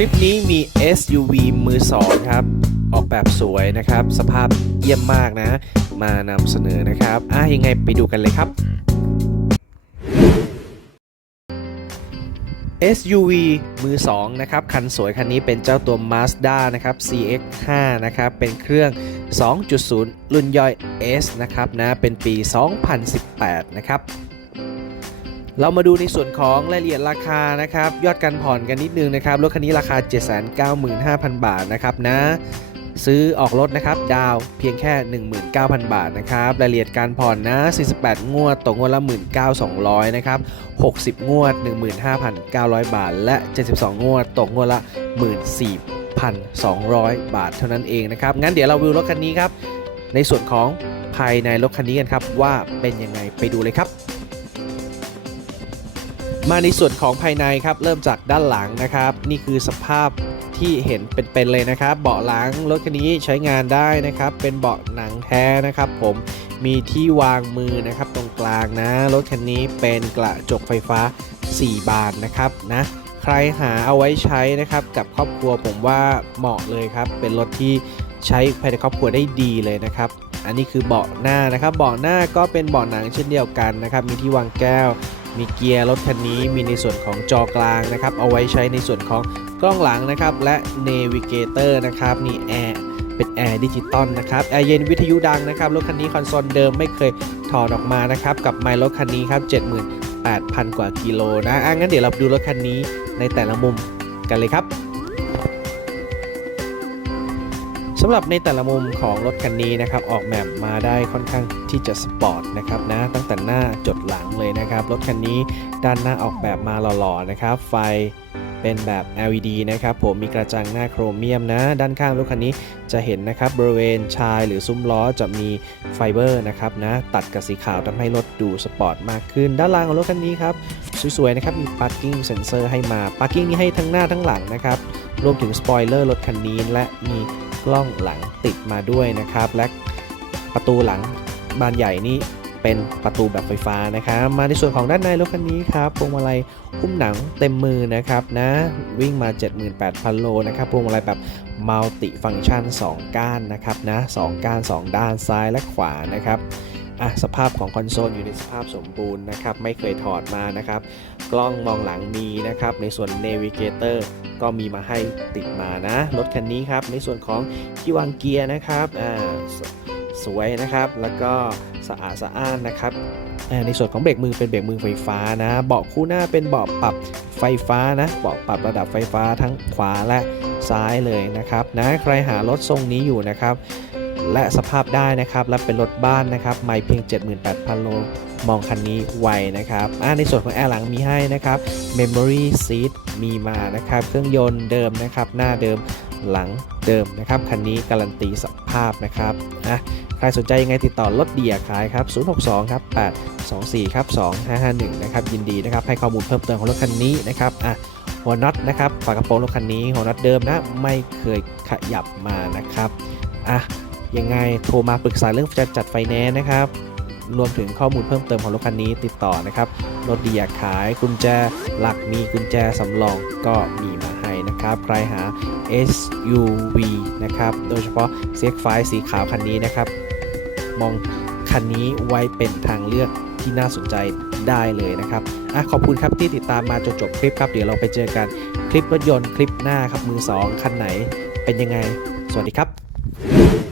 คลิปนี้มี SUV มือสองครับ ออกแบบสวยนะครับ สภาพเยี่ยมมากนะ มานำเสนอนะครับอะยังไงไปดูกันเลยครับ SUV มือ2นะครับ คันสวยคันนี้เป็นเจ้าตัว Mazda นะครับ CX5 นะครับ เป็นเครื่อง 2.0 รุ่นย่อย S นะครับนะ เป็นปี 2018 นะครับ เรามาดูในส่วนของรายละเอียดราคานะครับยอดการผ่อนกันนิดนึงนะครับรถคันนี้ราคา 795,000 บาทนะครับนะซื้อออกรถนะครับดาวเพียงแค่ 19,000 บาทนะครับรายละเอียดการผ่อนนะ 48 งวดตกงวดละ 19,200 นะครับ 60 งวด 15,900 บาท และ 72 งวดตกงวดละ 14,200 บาทเท่านั้นเองนะครับ งั้นเดี๋ยวเราวิวรถคันนี้ครับ ในส่วนของภายในรถคันนี้กันครับว่าเป็นยังไงไปดูเลยครับ มาในส่วนของภายในครับเริ่มจากด้านหลังนะครับ นี่คือสภาพที่เห็นเป็นๆเลยนะครับ เบาะหลังรถคันนี้ใช้งานได้นะครับ เป็นเบาะหนังแท้นะครับ ผมมีที่วางมือนะครับตรงกลางนะรถคันนี้เป็นกระจกไฟฟ้า 4 บานนะครับนะใครหาเอาไว้ใช้นะครับ กับครอบครัวผมว่าเหมาะเลยครับ เป็นรถที่ใช้ภายในครอบครัวได้ดีเลยนะครับ อันนี้คือเบาะหน้านะครับ เบาะหน้าก็เป็นเบาะหนังเช่นเดียวกันนะครับ มีที่วางแก้ว มีเกียร์รถคันนี้มีในส่วนของจอกลางนะครับ เอาไว้ใช้ในส่วนของกล้องหลังนะครับ และเนวิเกเตอร์นะครับนี่แอร์เป็นแอร์ดิจิตอลนะครับแอร์เย็นวิทยุดังนะครับรถคันนี้คอนโซลเดิมไม่เคยถอดออกมานะครับ กับไมล์รถคันนี้ครับ 78,000 กว่ากิโลนะอะงั้นเดี๋ยวเราดูรถคันนี้ในแต่ละมุมกันเลยครับ สำหรับในแต่ละมุมของรถคันนี้นะครับออกแบบมาได้ค่อนข้างที่จะสปอร์ตนะครับนะตั้งแต่หน้าจดหลังเลยนะครับ รถคันนี้ด้านหน้าออกแบบมาหล่อๆนะครับ ไฟเป็นแบบ LED นะครับผมมีกระจังหน้าโครเมียมนะ ด้านข้างรถคันนี้จะเห็นนะครับบริเวณชายหรือซุ้มล้อจะมีไฟเบอร์นะครับนะตัดกับสีขาวทำให้รถดูสปอร์ตมากขึ้น ด้านล่างของรถคันนี้ครับสวยๆนะครับมี parking sensor ให้มา parking นี้ให้ทั้งหน้าทั้งหลังนะครับรวมถึงสปอยเลอร์รถคันนี้และมี กล้องหลังติดมาด้วยนะครับ และประตูหลังบานใหญ่นี้เป็นประตูแบบไฟฟ้านะครับ มาในส่วนของด้านในรถคันนี้ครับพวงมาลัยหุ้มหนังเต็มมือนะครับนะวิ่งมา 78,000 โลนะครับพวงมาลัยแบบมัลติฟังก์ชัน 2 ก้านนะครับนะ2ก้าน 2 ด้านซ้ายและขวานะครับ อะสภาพของคอนโซลอยู่ในสภาพสมบูรณ์นะครับ ไม่เคยถอดมานะครับ กล้องมองหลังมีนะครับ ในส่วน Navigator ก็มีมาให้ติดมานะ รถคันนี้ครับ ในส่วนของที่วางเกียร์นะครับอ่าสสวยนะครับ แล้วก็สะอาดสะอ้านนะครับ ในส่วนของเบรกมือเป็นเบรกมือไฟฟ้านะ เบาะคู่หน้าเป็นเบาะปรับไฟฟ้านะ เบาะปรับระดับไฟฟ้าทั้งขวาและซ้ายเลยนะครับ นะ ใครหารถทรงนี้อยู่นะครับ และสภาพได้นะครับ และเป็นรถบ้านนะครับ ไม่เพียง 78,000 โล มองคันนี้ไวนะครับอ่าในส่วนของแอร์หลังมีให้นะครับ Memory Seat มีมานะครับ เครื่องยนต์เดิมนะครับ หน้าเดิมหลังเดิมนะครับ คันนี้การันตีสภาพนะครับอะใครสนใจยังไงติดต่อรถเดียขายครับ 062 ครับ 824 ครับ 2551 นะครับ ยินดีนะครับ ให้ข้อมูลเพิ่มเติมของรถคันนี้นะครับอะหัวน็อตนะครับฝากระโปรงรถคันนี้หัวน็อตเดิมนะ ไม่เคยขยับมานะครับอะ ยังไงโทรมาปรึกษาเรื่องจะจัดไฟแนนซ์นะครับ รวมถึงข้อมูลเพิ่มเติมของรถคันนี้ติดต่อนะครับ รถดีอยากขายกุญแจหลักมีกุญแจสำรองก็มีมาให้นะครับ ใครหา SUV นะครับ โดยเฉพาะ CX5 สีขาวคันนี้นะครับ มองคันนี้ไว้เป็นทางเลือกที่น่าสนใจได้เลยนะครับอะขอบคุณครับที่ติดตามมาจนจบคลิปครับ เดี๋ยวเราไปเจอกันคลิปรถยนต์คลิปหน้าครับมือ 2 คันไหนเป็นยังไง สวัสดีครับ